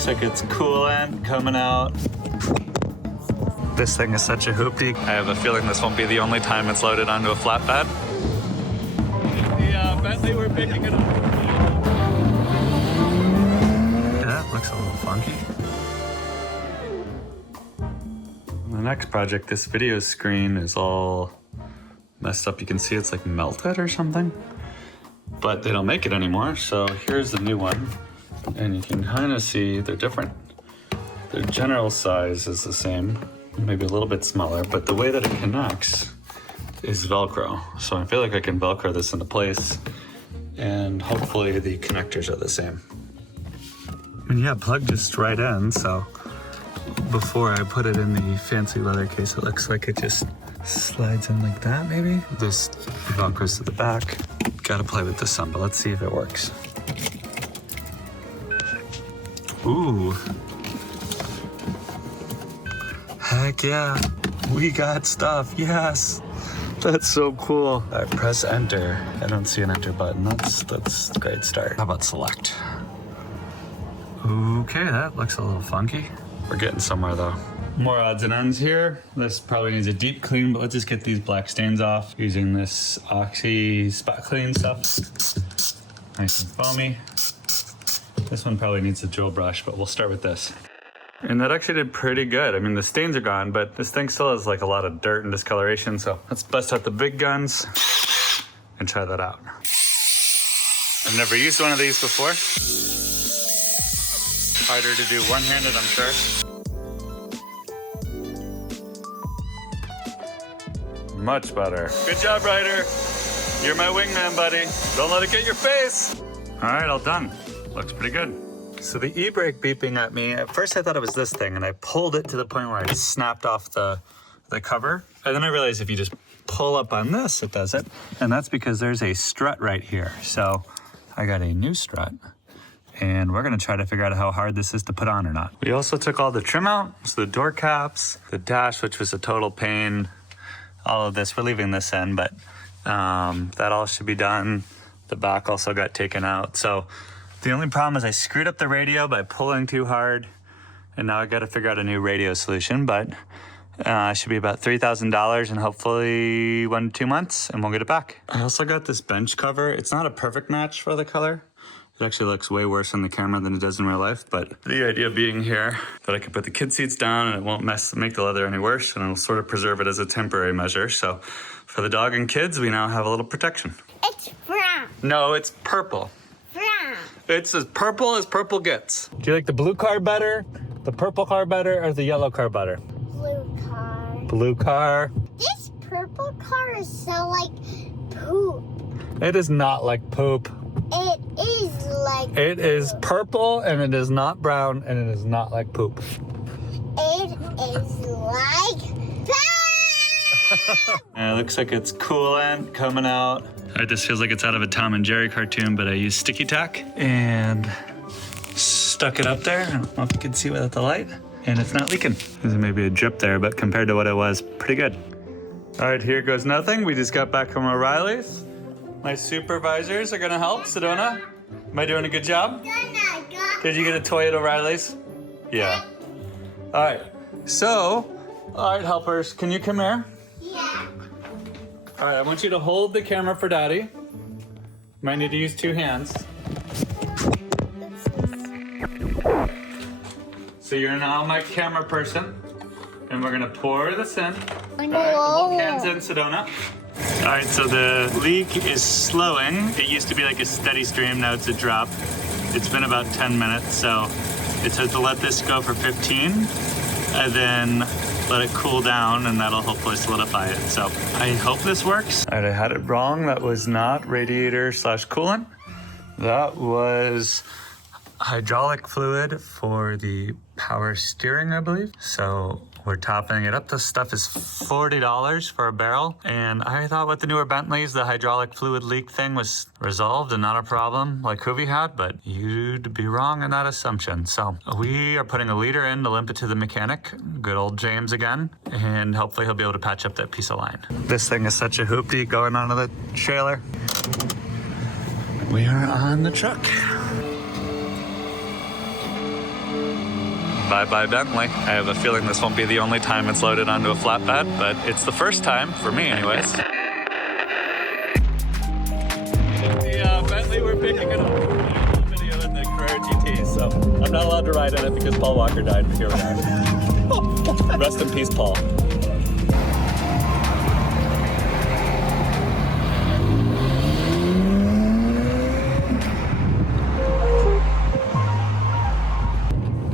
looks like it's coolant coming out. This thing is such a hoopty. I have a feeling this won't be the only time it's loaded onto a flatbed. The Bentley, we're picking it up. Yeah, that looks a little funky. The next project, this video screen is all messed up. You can see it's like melted or something, but they don't make it anymore. So here's the new one, and you can kind of see they're different. Their general size is the same, maybe a little bit smaller, but the way that it connects is Velcro. So I feel like I can Velcro this into place, and hopefully the connectors are the same. And yeah, plug just right in, so before I put it in the fancy leather case, it looks like it just slides in like that, maybe? This Velcros to the back. Gotta play with this some, but let's see if it works. Ooh. Heck yeah, we got stuff, yes. That's so cool. All right, press enter. I don't see an enter button. That's a great start. How about select? Okay, that looks a little funky. We're getting somewhere though. More odds and ends here. This probably needs a deep clean, but let's just get these black stains off using this Oxy spot clean stuff. Nice and foamy. This one probably needs a drill brush, but we'll start with this. And that actually did pretty good. I mean, the stains are gone, but this thing still has like a lot of dirt and discoloration, so let's bust out the big guns and try that out. I've never used one of these before. Harder to do one-handed, I'm sure. Much better. Good job, Ryder. You're my wingman, buddy. Don't let it get your face. All right, all done. Looks pretty good. So the e-brake beeping at me, at first I thought it was this thing, and I pulled it to the point where I snapped off the cover. And then I realized if you just pull up on this, it does it. And that's because there's a strut right here. So I got a new strut, and we're gonna try to figure out how hard this is to put on or not. We also took all the trim out, so the door caps, the dash, which was a total pain, all of this, we're leaving this in, but that all should be done. The back also got taken out. So the only problem is I screwed up the radio by pulling too hard, and now I got to figure out a new radio solution, but it should be about $3,000 and hopefully 1 to 2 months, and we'll get it back. I also got this bench cover. It's not a perfect match for the color. It actually looks way worse on the camera than it does in real life, but the idea being here that I could put the kid seats down and it won't make the leather any worse, and it'll sort of preserve it as a temporary measure. So for the dog and kids, we now have a little protection. It's brown. No, it's purple. Brown. It's as purple gets. Do you like the blue car better, the purple car better, or the yellow car better? Blue car. Blue car. This purple car is so like poop. It is not like poop. It is like It is purple, and it is not brown, and it is not like poop. It is like It looks like it's coolant coming out. It just feels like it's out of a Tom and Jerry cartoon, but I used sticky tack and stuck it up there. I don't know if you can see without the light, and it's not leaking. There's maybe a drip there, but compared to what it was, pretty good. All right, here goes nothing. We just got back from O'Reilly's. My supervisors are gonna help. Sedona, am I doing a good job? Did you get a toy at O'Reilly's? Yeah. All right, so, all right, helpers, can you come here? yeah. All right, I want you to hold the camera for Daddy. Might need to use 2 hands. So you're now my camera person, and we're gonna pour this in. All right, both hands in, Sedona. All right, so the leak is slowing. It used to be like a steady stream, now it's a drop. It's been about 10 minutes, so it says to let this go for 15, and then let it cool down, and that'll hopefully solidify it. So I hope this works. All right, I had it wrong. That was not radiator/coolant. That was hydraulic fluid for the power steering, I believe. So we're topping it up. This stuff is $40 for a barrel. And I thought with the newer Bentleys, the hydraulic fluid leak thing was resolved and not a problem like Hoovy had, but you'd be wrong in that assumption. So we are putting a liter in to limp it to the mechanic, good old James again, and hopefully he'll be able to patch up that piece of line. This thing is such a hoopty going onto the trailer. We are on the truck. Bye-bye Bentley. I have a feeling this won't be the only time it's loaded onto a flatbed, but it's the first time, for me anyways. The Bentley we're picking it up. Video in the Carrera GT, so I'm not allowed to ride in it because Paul Walker died, but here we are. Rest in peace, Paul.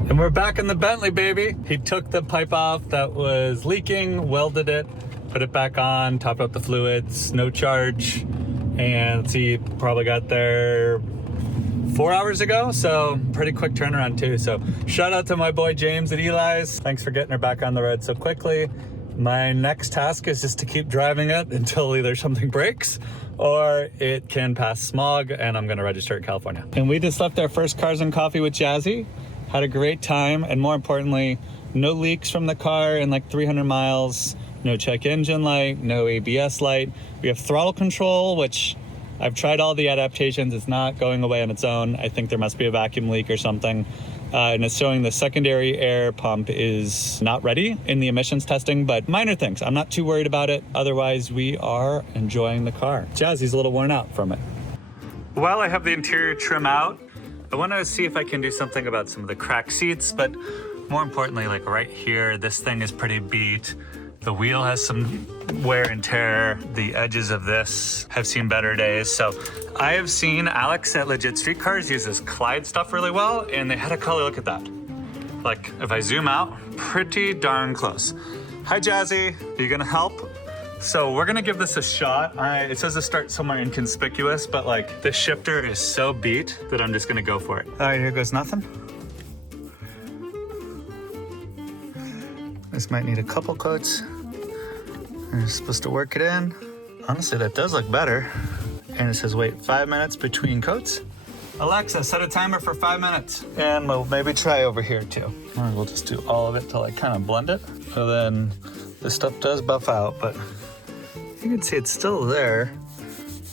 And we're back in the Bentley, baby. He took the pipe off that was leaking, welded it, put it back on, topped up the fluids, no charge. And let's see, probably got there 4 hours ago, so pretty quick turnaround too. So shout out to my boy James at Eli's. Thanks for getting her back on the road so quickly. My next task is just to keep driving it until either something breaks or it can pass smog, and I'm gonna register in California. And we just left our first Cars and Coffee with Jazzy. Had a great time, and more importantly, no leaks from the car in like 300 miles, no check engine light, no ABS light. We have throttle control, which I've tried all the adaptations. It's not going away on its own. I think there must be a vacuum leak or something. And it's showing the secondary air pump is not ready in the emissions testing, but minor things. I'm not too worried about it. Otherwise, we are enjoying the car. Jazzy's a little worn out from it. While I have the interior trim out, I want to see if I can do something about some of the cracked seats, but more importantly, like right here, this thing is pretty beat. The wheel has some wear and tear. The edges of this have seen better days. So I have seen Alex at Legit Street Cars use this Clyde stuff really well, and they had a color, look at that. Like if I zoom out, pretty darn close. Hi Jazzy, are you gonna help? So we're gonna give this a shot. It says to start somewhere inconspicuous, but like the shifter is so beat that I'm just gonna go for it. All right, here goes nothing. This might need a couple coats. You're supposed to work it in. Honestly, that does look better. And it says wait 5 minutes between coats. Alexa, set a timer for 5 minutes. And we'll maybe try over here too. Or we'll just do all of it till I kind of blend it. So then this stuff does buff out, but you can see it's still there.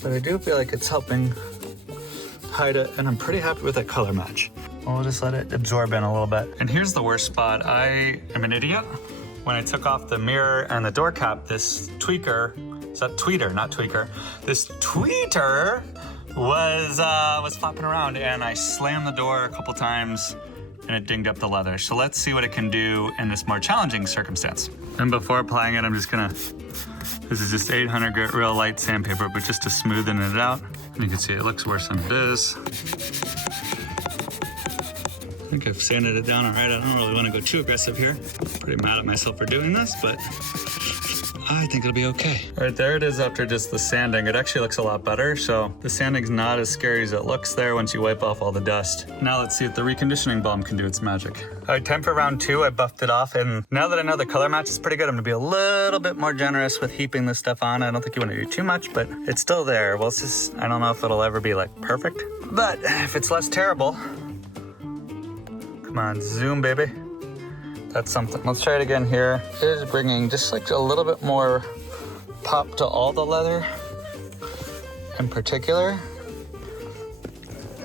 But I do feel like it's helping hide it, and I'm pretty happy with that color match. We'll just let it absorb in a little bit. And here's the worst spot. I am an idiot. When I took off the mirror and the door cap, this tweaker, is that tweeter, not tweaker? This tweeter was flopping around, and I slammed the door a couple times and it dinged up the leather. So let's see what it can do in this more challenging circumstance. And before applying it, I'm just gonna, this is just 800 grit real light sandpaper, but just to smoothen it out. And you can see it looks worse than it is. I think I've sanded it down all right. I don't really want to go too aggressive here. Pretty mad at myself for doing this, but I think it'll be okay. All right, there it is after just the sanding. It actually looks a lot better. So the sanding's not as scary as it looks there once you wipe off all the dust. Now let's see if the reconditioning balm can do its magic. All right, time for round 2. I buffed it off, and now that I know the color match is pretty good, I'm gonna be a little bit more generous with heaping this stuff on. I don't think you want to do too much, but it's still there. Well, it's just, I don't know if it'll ever be like perfect, but if it's less terrible, come on, zoom, baby. That's something. Let's try it again here. It is bringing just like a little bit more pop to all the leather in particular.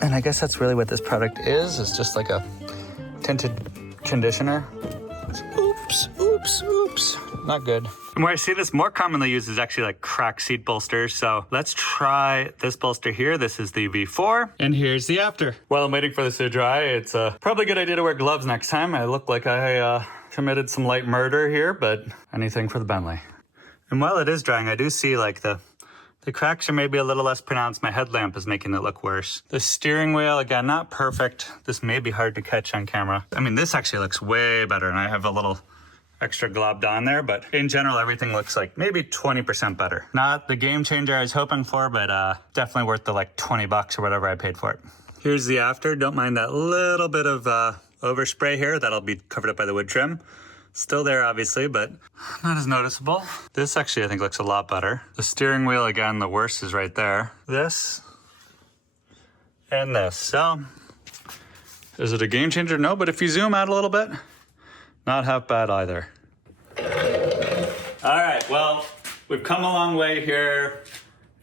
And I guess that's really what this product is. It's just like a tinted conditioner. Oops, oops, oops. Not good. And where I see this more commonly used is actually like cracked seat bolsters. So let's try this bolster here. This is the V4, and here's the after. While I'm waiting for this to dry, it's probably a good idea to wear gloves next time. I look like I committed some light murder here, but anything for the Bentley. And while it is drying, I do see like the cracks are maybe a little less pronounced. My headlamp is making it look worse. The steering wheel, again, not perfect. This may be hard to catch on camera. I mean, this actually looks way better, and I have a little extra globbed on there, but in general, everything looks like maybe 20% better. Not the game changer I was hoping for, but definitely worth the like 20 bucks or whatever I paid for it. Here's the after. Don't mind that little bit of overspray here. That'll be covered up by the wood trim. Still there, obviously, but not as noticeable. This actually, I think, looks a lot better. The steering wheel, again, the worst is right there. This and this. So, is it a game changer? No, but if you zoom out a little bit, not half bad either. All right, well, we've come a long way here.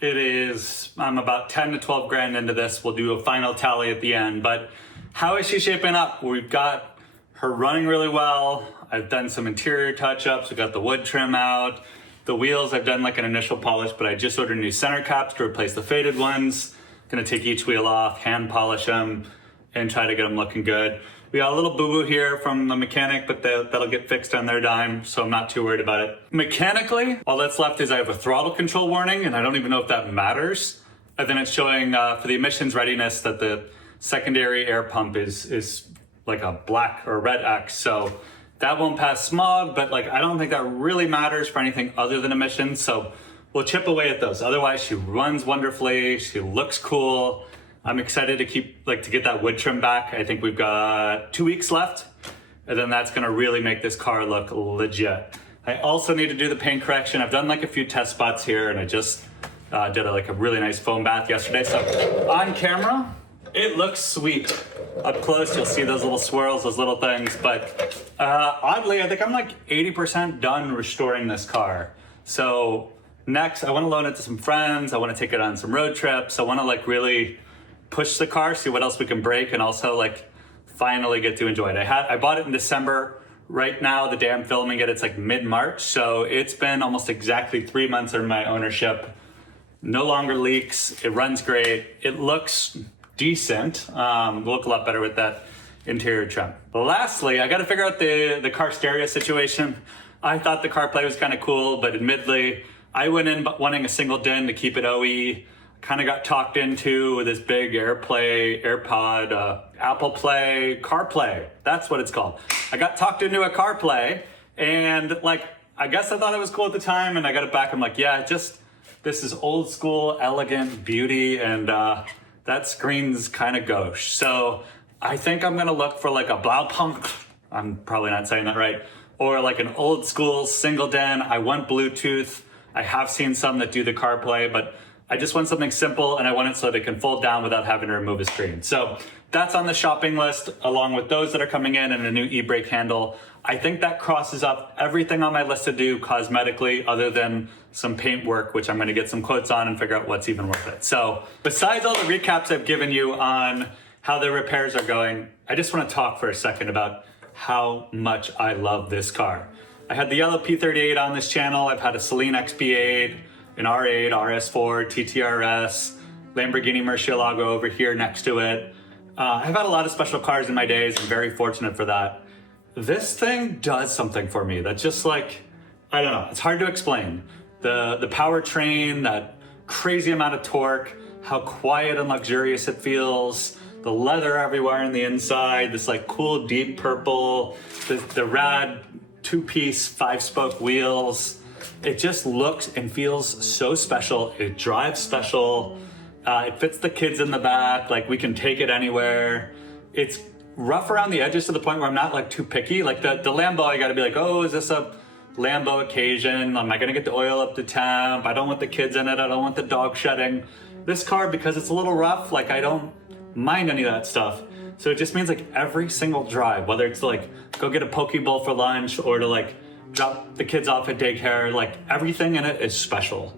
It is, I'm about 10 to 12 grand into this. We'll do a final tally at the end, but how is she shaping up? We've got her running really well. I've done some interior touch-ups. We got the wood trim out. The wheels, I've done like an initial polish, but I just ordered new center caps to replace the faded ones. Gonna take each wheel off, hand polish them, and try to get them looking good. We got a little boo-boo here from the mechanic, but that'll get fixed on their dime, so I'm not too worried about it. Mechanically, all that's left is I have a throttle control warning, and I don't even know if that matters. And then it's showing for the emissions readiness that the secondary air pump is like a black or red X, so that won't pass smog, but like I don't think that really matters for anything other than emissions, so we'll chip away at those. Otherwise, she runs wonderfully, she looks cool. I'm excited to get that wood trim back. I think we've got 2 weeks left, and then that's gonna really make this car look legit. I also need to do the paint correction. I've done like a few test spots here, and I just did a really nice foam bath yesterday. So on camera, it looks sweet. Up close, you'll see those little swirls, those little things. But oddly, I think I'm like 80% done restoring this car. So next, I want to loan it to some friends. I want to take it on some road trips. I want to really push the car, see what else we can break, and also finally get to enjoy it. I bought it in December. Right now, the day I'm filming it, it's like mid-March. So it's been almost exactly 3 months in my ownership. No longer leaks. It runs great. It looks decent. Will look a lot better with that interior trim. Lastly, I got to figure out the car stereo situation. I thought the CarPlay was kind of cool, but admittedly, I went in wanting a single DIN to keep it OE. Kind of got talked into this big AirPlay, AirPod, Apple Play, CarPlay. That's what it's called. I got talked into a CarPlay, and I guess I thought it was cool at the time, and I got it back. I'm like, yeah, this is old school, elegant beauty, and that screen's kind of gauche. So I think I'm gonna look for a Blaupunk, I'm probably not saying that right, or an old school single DIN. I want Bluetooth. I have seen some that do the CarPlay, but I just want something simple, and I want it so that it can fold down without having to remove a screen. So that's on the shopping list, along with those that are coming in and a new e-brake handle. I think that crosses up everything on my list to do cosmetically, other than some paint work, which I'm gonna get some quotes on and figure out what's even worth it. So besides all the recaps I've given you on how the repairs are going, I just wanna talk for a second about how much I love this car. I had the yellow P38 on this channel. I've had a Celine XB8, an R8, RS4, TTRS, Lamborghini Murcielago over here next to it. I've had a lot of special cars in my days. I'm very fortunate for that. This thing does something for me that's just I don't know, it's hard to explain. The powertrain, that crazy amount of torque, how quiet and luxurious it feels, the leather everywhere in the inside, this cool deep purple, the rad 2-piece 5-spoke wheels. It just looks and feels so special. It drives special. It fits the kids in the back. We can take it anywhere. It's rough around the edges to the point where I'm not too picky. The Lambo, I gotta be oh, is this a Lambo occasion? Am I gonna get the oil up to temp? I don't want the kids in it. I don't want the dog shedding. This car, because it's a little rough, I don't mind any of that stuff. So it just means every single drive, whether it's go get a poke bowl for lunch or to drop the kids off at daycare, everything in it is special.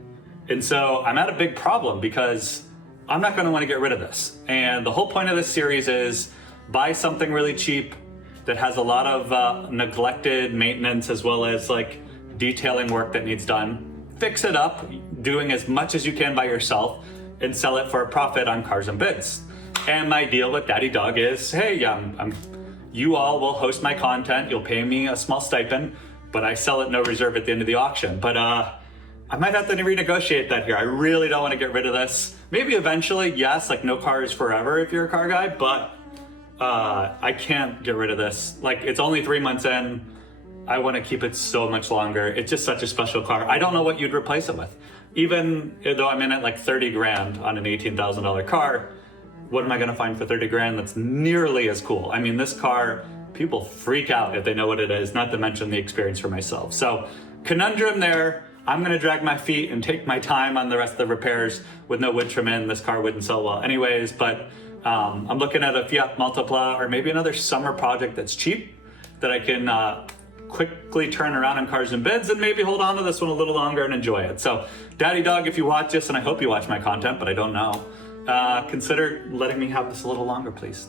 And so I'm at a big problem because I'm not gonna wanna get rid of this. And the whole point of this series is buy something really cheap that has a lot of neglected maintenance as well as detailing work that needs done. Fix it up, doing as much as you can by yourself, and sell it for a profit on Cars and Bids. And my deal with Daddy Dog is, hey, you all will host my content, you'll pay me a small stipend, but I sell at no reserve at the end of the auction. But I might have to renegotiate that here. I really don't want to get rid of this. Maybe eventually, yes, no car is forever if you're a car guy, but I can't get rid of this. It's only 3 months in. I want to keep it so much longer. It's just such a special car. I don't know what you'd replace it with. Even though I'm in at 30 grand on an $18,000 car, what am I gonna find for 30 grand that's nearly as cool? I mean, this car, people freak out if they know what it is, not to mention the experience for myself. So conundrum there. I'm gonna drag my feet and take my time on the rest of the repairs. With no wood trim in, this car wouldn't sell well anyways, but I'm looking at a Fiat Multipla or maybe another summer project that's cheap that I can quickly turn around on Cars and Bids and maybe hold on to this one a little longer and enjoy it. So Daddy Dog, if you watch this, and I hope you watch my content, but I don't know, consider letting me have this a little longer, please.